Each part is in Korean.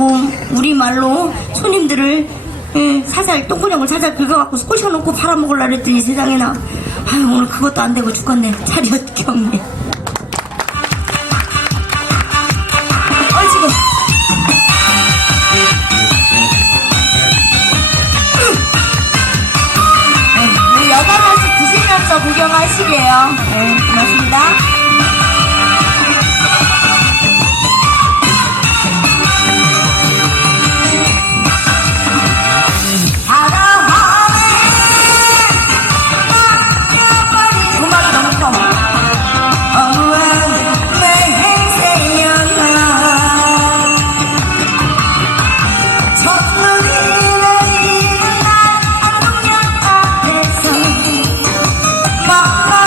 그 우리 말로 손님들을 예, 살살 똥구녕을 살살 긁어갖고 꼬셔놓고 팔아먹으려 그랬더니 세상에나. 아유 오늘 그것도 안 되고 죽겠네. 차렷 경례 어이구 네, 여덟 번씩 드시면서 구경하시게요. 네, 만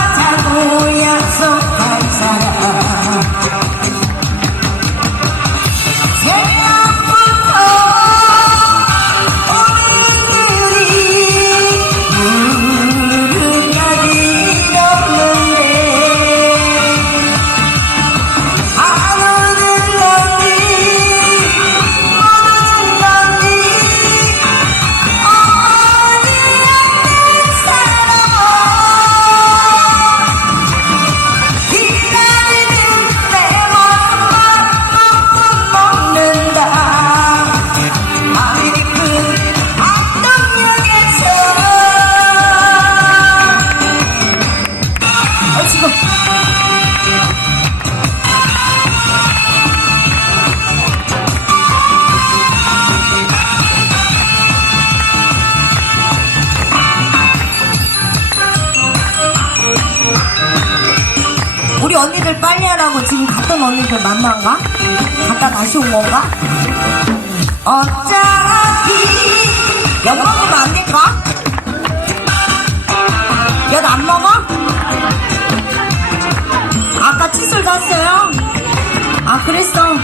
하라고 지금 갔던 언니들 만난가? 갔다 다시 온 건가? 어차피 엿 먹으면 안 될까? 엿 안 먹어? 아까 칫솔 샀어요? 아 그랬어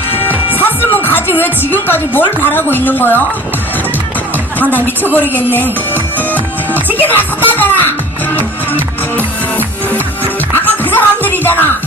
샀으면 가지 왜 지금까지 뭘 바라고 있는 거요? 아 나 미쳐버리겠네 치킨을 샀다잖아 아까 그 사람들이잖아.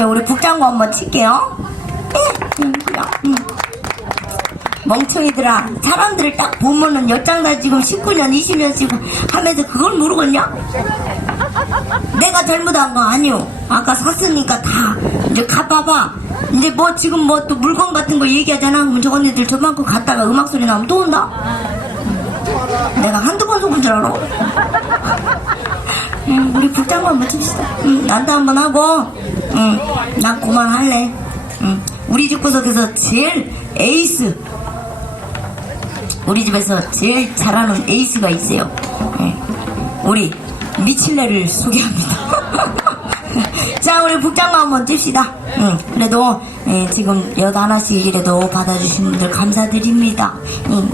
근데 우리 북장구 한번 칠게요 응, 그냥 응. 멍청이들아 사람들을 딱 보면은 열장 다 지금 19년 20년 지금 하면서 그걸 모르겠냐? 내가 잘못한 거 아니오. 아까 샀으니까 다 이제 가봐봐. 이제 뭐 지금 뭐 또 물건 같은 거 얘기하잖아. 그럼 저 언니들 저만큼 갔다가 음악 소리 나면 또 온다. 내가 한두 번 속은 줄 알아. 응, 우리 불장구 한번 칩시다. 응, 난도 한번 하고, 응, 난 그만할래. 응, 우리 집 구석에서 제일 에이스. 우리 집에서 제일 잘하는 에이스가 있어요. 예. 우리 미칠레를 소개합니다. 자, 우리 북장구 한번 찝시다. 응, 그래도 예, 지금 여 하나씩이라도 받아주신 분들 감사드립니다. 응,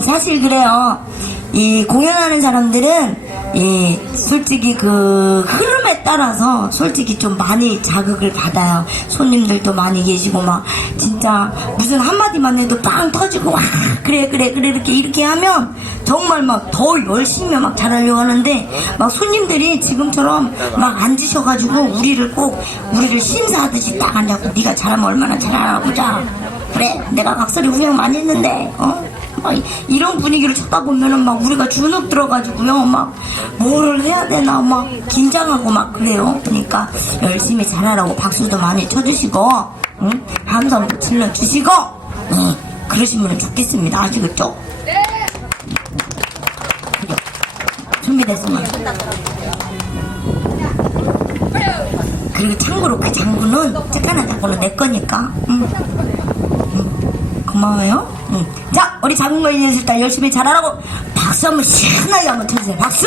사실 그래요. 이 공연하는 사람들은 이 솔직히 그 흐름에 따라서 솔직히 좀 많이 자극을 받아요. 손님들도 많이 계시고 막 진짜 무슨 한마디만 해도 빵 터지고 와 그래 그래 그래 이렇게 이렇게 하면 정말 막 더 열심히 막 잘하려고 하는데 막 손님들이 지금처럼 막 앉으셔가지고 우리를 꼭 우리를 심사하듯이 딱 앉아고 네가 잘하면 얼마나 잘하나 보자. 그래 내가 각설이 후회 많이 했는데 어? 막 이- 이런 분위기를 찾다 보면은 막 우리가 주눅 들어가지고요 막뭘 해야 되나 막 긴장하고 막 그래요 그러니까 열심히 잘하라고 박수도 많이 쳐주시고 응? 함성도 질러주시고 응, 그러시면 좋겠습니다 아시겠죠? 그죠? 준비됐으면 그리고 참고로 그 장구는 쬐깐한 장구는 내 거니까 응. 응. 고마워요 응. 자 우리 작은 거 있을 때 열심히 잘하라고 박수 한번 시원하게 한번 쳐주세요. 박수!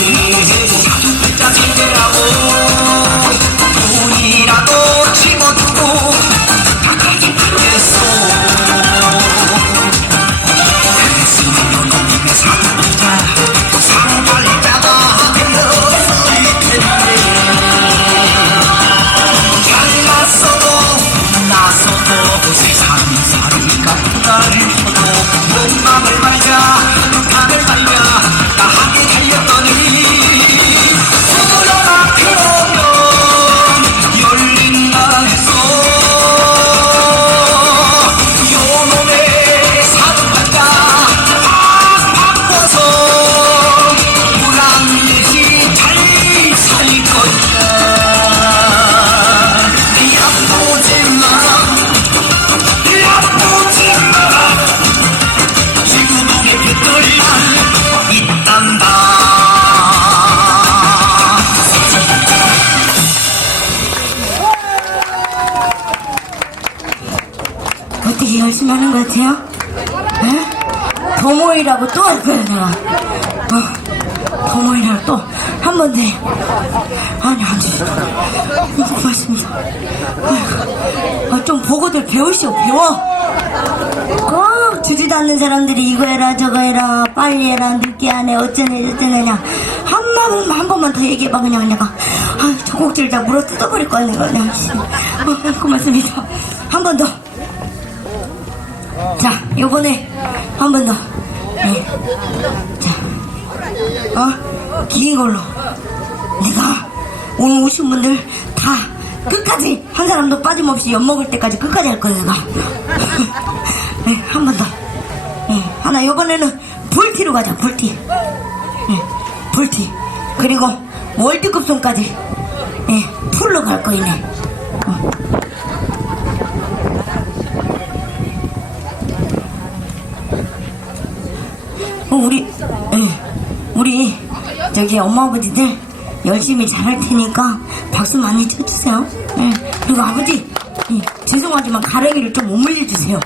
나날때 사주팔자 세계라고 어떻게 열심히 하는 것 같아요? 에? 더 모이라고 또 할 거야, 내가. 어, 더 모이라고 또. 한 번 더. 해. 아니, 안 돼. 고맙습니다. 아, 좀 보고들 배우시오, 배워. 꼭 주지도 않는 사람들이 이거 해라, 저거 해라, 빨리 해라, 늦게 안 해, 어쩌네, 저쩌네, 한 번만, 한 번만 더 얘기해봐, 그냥 내가. 아, 조곡질 다 물어 뜯어버릴 거야, 내가. 그냥. 어, 고맙습니다. 한 번 더. 자, 요번에 한 번 더. 네. 자, 어? 긴 걸로. 내가 오늘 오신 분들 다 끝까지 한 사람도 빠짐없이 엿 먹을 때까지 끝까지 할 거야, 내가. 네, 한 번 더. 네, 하나, 요번에는 불티로 가자, 불티. 네, 불티. 그리고 월드컵 손까지. 네, 풀로 갈 거이네. 어. 어, 우리, 예, 우리, 저기 엄마 아버지들 열심히 잘할 테니까 박수 많이 쳐주세요. 예, 그리고 아버지, 예, 죄송하지만 가랭이를 좀못 물려 주세요.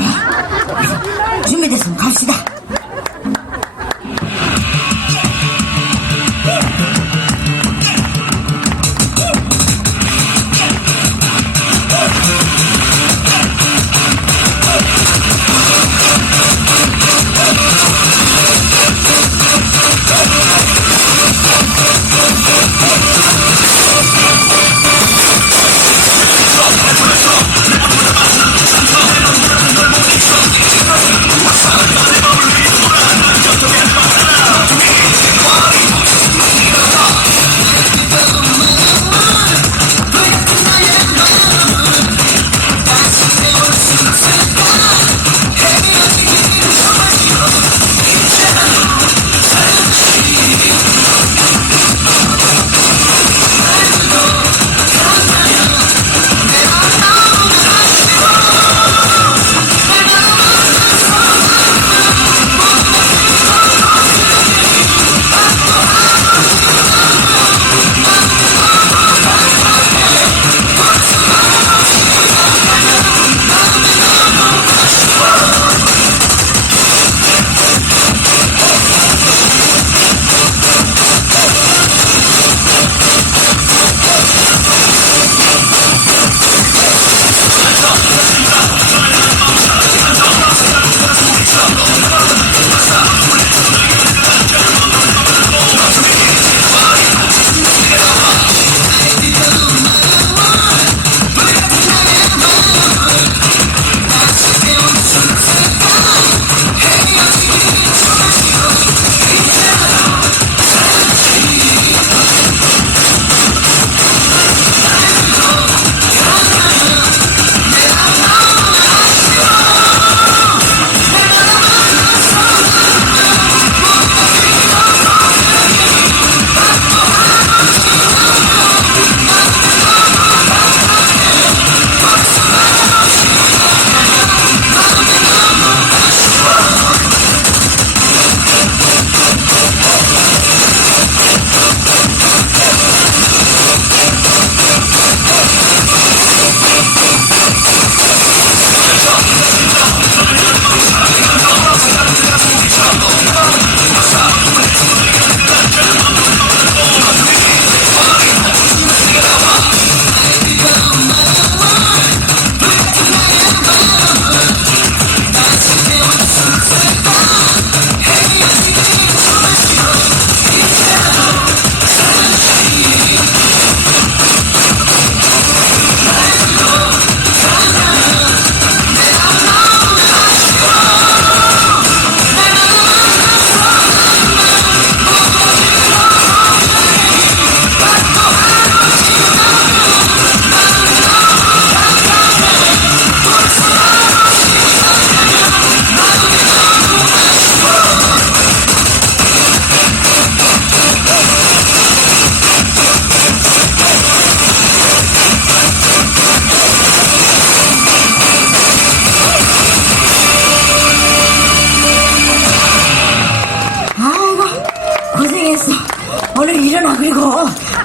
예, 준비됐으면 갑시다.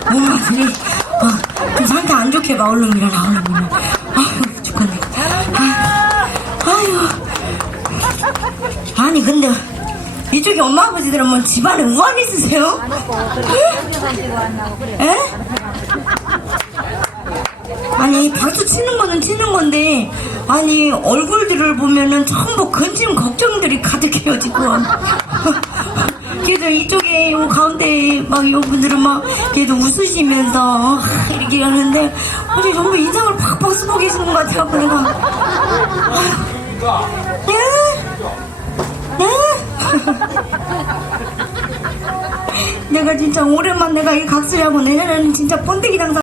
엄마들이 어, 좀 상태 안 좋게 봐 얼른 일어나 얼른 일어나 아유 죽겠네 아, 아유. 아니 근데 이쪽에 엄마 아버지들은 뭐 집안에 우환 있으세요? 에? 아니 박수 치는 거는 치는 건데 아니 얼굴들을 보면은 전부 근심 걱정들이 가득해요 지금 그래도 이쪽에 요 가운데 막 요 분들은 막 그래도 웃으시면서 아, 이렇게 하는데 아니 전부 인상을 팍팍 쓰고 계시는 것 같아요 내가 네? 네? 내가 진짜 올해만 내가 이 각설하고 내년에는 진짜 번데기 장사